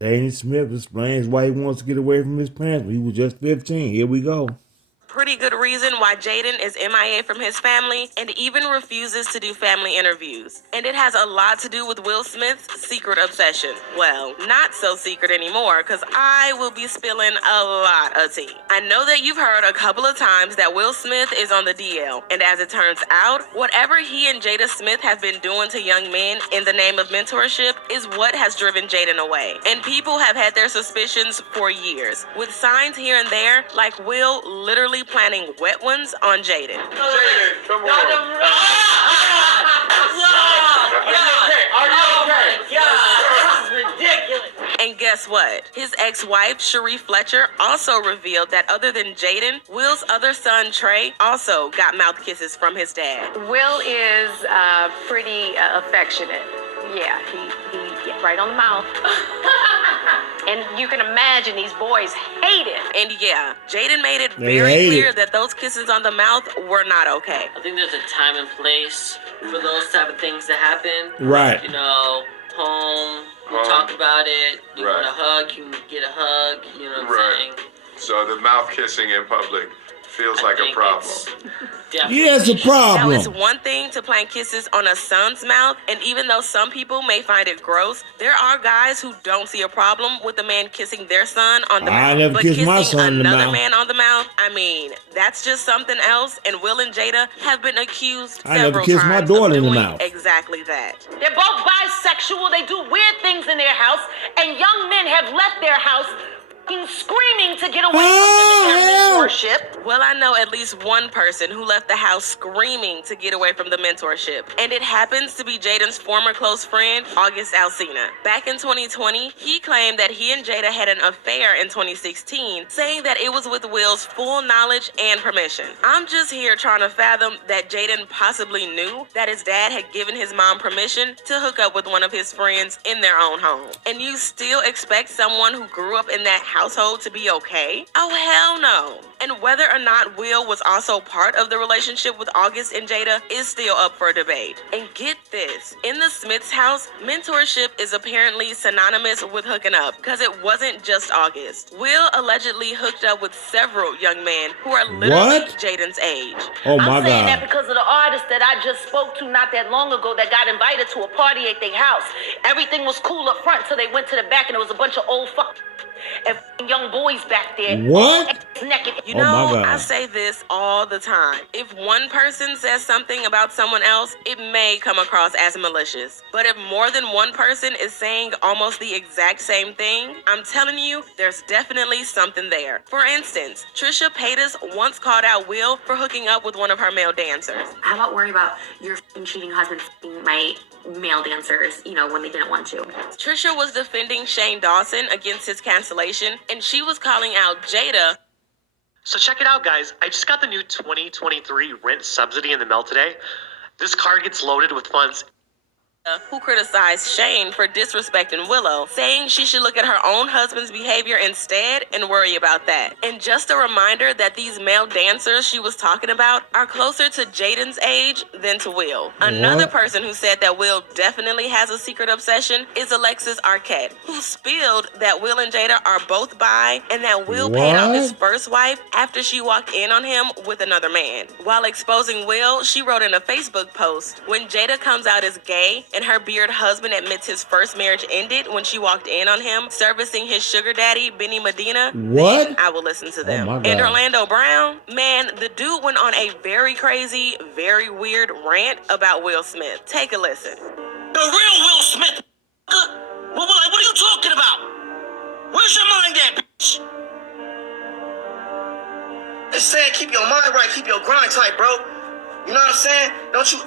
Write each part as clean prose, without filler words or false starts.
Jaden Smith explains why he wants to get away from his parents when he was just 15. Here we go. Pretty good reason why Jaden is MIA from his family and even refuses to do family interviews. And it has a lot to do with Will Smith's secret obsession. Well, not so secret anymore, because I will be spilling a lot of tea. I know that you've heard a couple of times that Will Smith is on the DL, and as it turns out, whatever he and Jada Smith have been doing to young men in the name of mentorship is what has driven Jaden away. And people have had their suspicions for years, with signs here and there, like Will literally planning wet ones on Jaden. Jaden, come on. Are you okay? This is ridiculous. And guess what? His ex-wife, Cherie Fletcher, also revealed that other than Jaden, Will's other son, Trey, also got mouth kisses from his dad. Will is pretty affectionate. Yeah, he right on the mouth. And you can imagine these boys hate it. And yeah, Jaden made it very clear that those kisses on the mouth were not okay. I think there's a time and place for those type of things to happen. Right. You know, home, you talk about it, you want a hug, you get a hug, you know what I'm saying? So the mouth kissing in public feels like a problem. Yeah, it's a problem. Now, it's one thing to plant kisses on a son's mouth, and even though some people may find it gross, there are guys who don't see a problem with a man kissing their son on the mouth. Never but kissed kissing my son in the another mouth. man on the mouth, I mean, that's just something else, and Will and Jada have been accused I never several kissed my times daughter of in the doing mouth. exactly that. They're both bisexual. They do weird things in their house, and young men have left their house screaming to get away from them in their mentorship. Well, I know at least one person who left the house screaming to get away from the mentorship, and it happens to be Jaden's former close friend, August Alsina. Back in 2020, he claimed that he and Jada had an affair in 2016, saying that it was with Will's full knowledge and permission. I'm just here trying to fathom that Jaden possibly knew that his dad had given his mom permission to hook up with one of his friends in their own home. And you still expect someone who grew up in that household to be okay? Oh, hell no. And whether or not Will was also part of the relationship with August and Jada is still up for debate. And get this, in the Smiths' house, mentorship is apparently synonymous with hooking up, because it wasn't just August. Will allegedly hooked up with several young men who are literally Jaden's age. Oh my I'm saying God. that because of the artist that I just spoke to not that long ago that got invited to a party at their house. Everything was cool up front till they went to the back and there was a bunch of old and young boys back there. What? Naked. You Oh, my know, God. I say this all the time. If one person says something about someone else, it may come across as malicious. But if more than one person is saying almost the exact same thing, I'm telling you, there's definitely something there. For instance, Trisha Paytas once called out Will for hooking up with one of her male dancers. How about worry about your cheating husband my male dancers, when they didn't want to? Trisha was defending Shane Dawson against his cancellation, and she was calling out Jada. So check it out, guys. I just got the new 2023 rent subsidy in the mail today. This card gets loaded with funds. Who criticized Shane for disrespecting Willow, saying she should look at her own husband's behavior instead and worry about that. And just a reminder that these male dancers she was talking about are closer to Jaden's age than to Will. Another person who said that Will definitely has a secret obsession is Alexis Arquette, who spilled that Will and Jada are both bi and that Will paid off his first wife after she walked in on him with another man. While exposing Will, she wrote in a Facebook post, "When Jada comes out as gay and her beard husband admits his first marriage ended when she walked in on him servicing his sugar daddy, Benny Medina, then I will listen to them." And Orlando Brown, man, the dude went on a very crazy, very weird rant about Will Smith. Take a listen. The real Will Smith. What are you talking about? Where's your mind at, bitch? It's saying keep your mind right, keep your grind tight, bro. You know what I'm saying? Don't you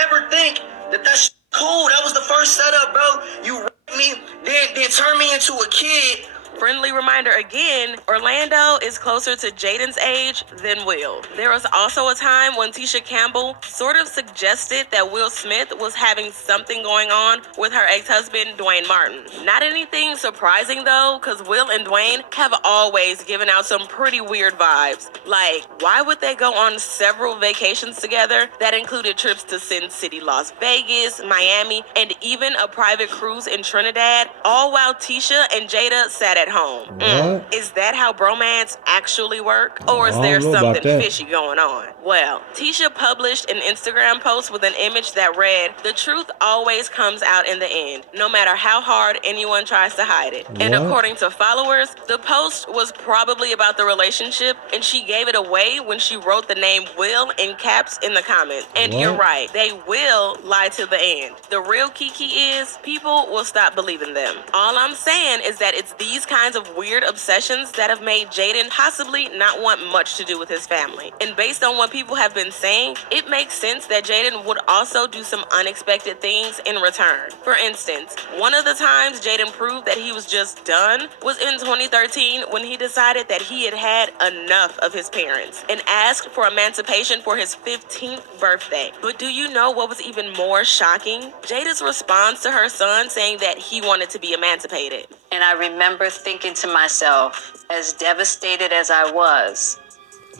ever think that's cool. That was the first setup, bro. You raped me, then turn me into a kid friendly reminder again, Orlando is closer to Jaden's age than Will. There was also a time when Tisha Campbell sort of suggested that Will Smith was having something going on with her ex-husband, Dwayne Martin. Not anything surprising though, because Will and Dwayne have always given out some pretty weird vibes. Like, why would they go on several vacations together that included trips to Sin City, Las Vegas, Miami, and even a private cruise in Trinidad, all while Tisha and Jada sat at home? What? Is that how bromance actually work? Or is I there don't know about something that. fishy going on? Well, Tisha published an Instagram post with an image that read, "The truth always comes out in the end, no matter how hard anyone tries to hide it." And What? according to followers, the post was probably about the relationship, and she gave it away when she wrote the name Will in caps in the comments. And What? you're right, they will lie to the end. The real kiki is, people will stop believing them. All I'm saying is that it's these kinds of weird obsessions that have made Jaden possibly not want much to do with his family. And based on what people have been saying, it makes sense that Jaden would also do some unexpected things in return. For instance, one of the times Jaden proved that he was just done was in 2013 when he decided that he had had enough of his parents and asked for emancipation for his 15th birthday. But do you know what was even more shocking? Jada's response to her son saying that he wanted to be emancipated. And I remember thinking to myself, as devastated as I was,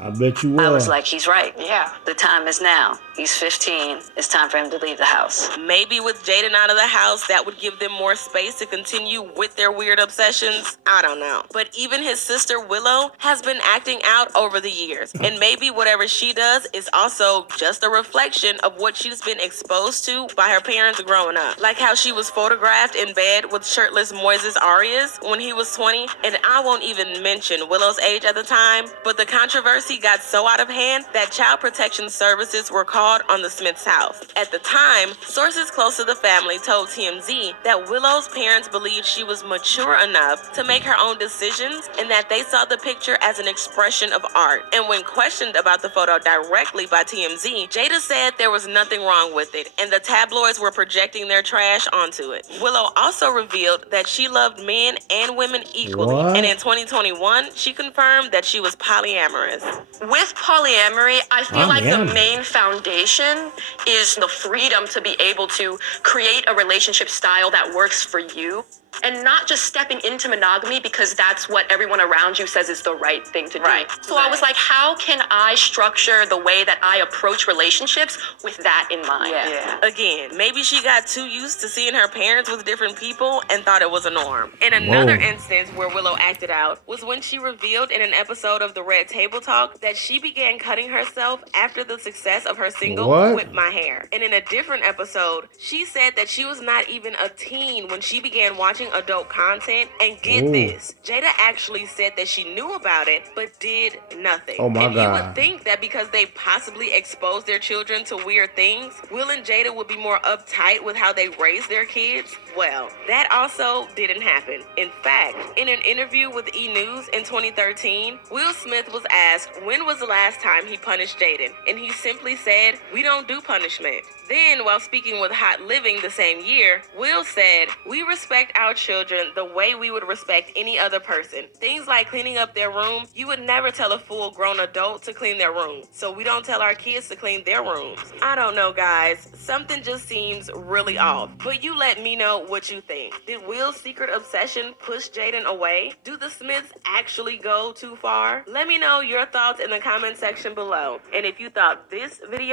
I bet you will. I was like, he's right. Yeah. The time is now. He's 15. It's time for him to leave the house. Maybe with Jaden out of the house, that would give them more space to continue with their weird obsessions. I don't know. But even his sister Willow has been acting out over the years. And maybe whatever she does is also just a reflection of what she's been exposed to by her parents growing up. Like how she was photographed in bed with shirtless Moises Arias when he was 20. And I won't even mention Willow's age at the time. But the controversy got so out of hand that Child Protection Services were called on the Smiths' house. At the time, sources close to the family told TMZ that Willow's parents believed she was mature enough to make her own decisions and that they saw the picture as an expression of art. And when questioned about the photo directly by TMZ, Jada said there was nothing wrong with it and the tabloids were projecting their trash onto it. Willow also revealed that she loved men and women equally. What? And in 2021, she confirmed that she was polyamorous. With polyamory, I feel like the Polyamory. main foundation is the freedom to be able to create a relationship style that works for you. And not just stepping into monogamy because that's what everyone around you says is the right thing to do. Right. So I was like, how can I structure the way that I approach relationships with that in mind? Yeah. Again, maybe she got too used to seeing her parents with different people and thought it was a norm. And another instance where Willow acted out was when she revealed in an episode of The Red Table Talk that she began cutting herself after the success of her single, What? Whip My Hair. And in a different episode, she said that she was not even a teen when she began watching adult content. And get this, Jada actually said that she knew about it, but did nothing. Oh my and you God. would think that because they possibly exposed their children to weird things, Will and Jada would be more uptight with how they raise their kids. Well, that also didn't happen. In fact, in an interview with E! News in 2013, Will Smith was asked when was the last time he punished Jaden, and he simply said, "We don't do punishment." Then, while speaking with Hot Living the same year, Will said, "We respect our children the way we would respect any other person. Things like cleaning up their room, you would never tell a full-grown adult to clean their room, so we don't tell our kids to clean their rooms." I don't know, guys. Something just seems really off. But you let me know what you think. Did Will's secret obsession push Jaden away? Do the Smiths actually go too far? Let me know your thoughts in the comment section below. And if you thought this video